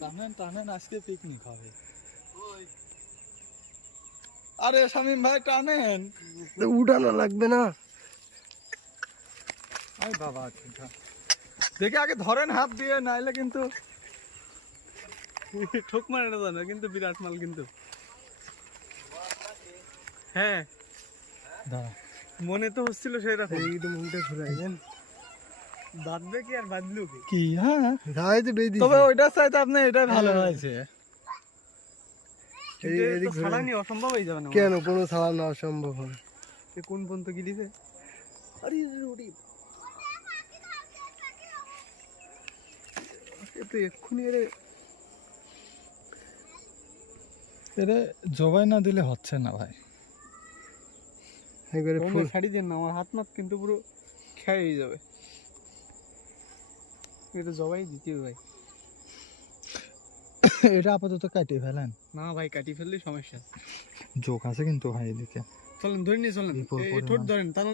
টানেন টানেন, আজকে পিকনিক হবে। আরে শামীম ভাই টানেন। উঠানো লাগবে না। আরে বাবা আচ্ছা, দেখে আগে ধরেন হাত দিয়ে, নাইলে কিন্তু ঠোক মারাটা জানো কিন্তু বিরাট মাল কিন্তু। হ্যাঁ দাঁড়া, মনে তো হচ্ছিল সেরকম। একদম উল্টে ঘুরাই দেন। বাঁধবে কি আর বাঁধলো কি? কি হ্যাঁ, ধাইতে বেদি। তবে ওইটার চাইতে আপনি এটাই ভালো হয়েছে। কিন্তু এর তো ছাড়ানি অসম্ভব হয়ে যাবে না। কেন কোনো ছাড়া না অসম্ভব হয়? এ কোন পর্যন্ত গিলিছে? আরে ওরে এ তো এক্ষুনি এর এরে জবাই না দিলে হচ্ছে না ভাই। একবারে ফুল ফুল। ছাড়ি দেন না, আমার হাত মাত কিন্তু পুরো খেয়ে হয়ে যাবে। এটা জবাই দিতে হবে ভাই। এটা আপাতত কাটিয়ে ফেলেন। না ভাই কাটি ফেললেই সমস্যা। জোক আছে কিন্তু ভাই এদিকে। চলেন ধরে নিয়ে চলেন, বিপুল এই ঠোঁট পরিমাণ। ধরেন তা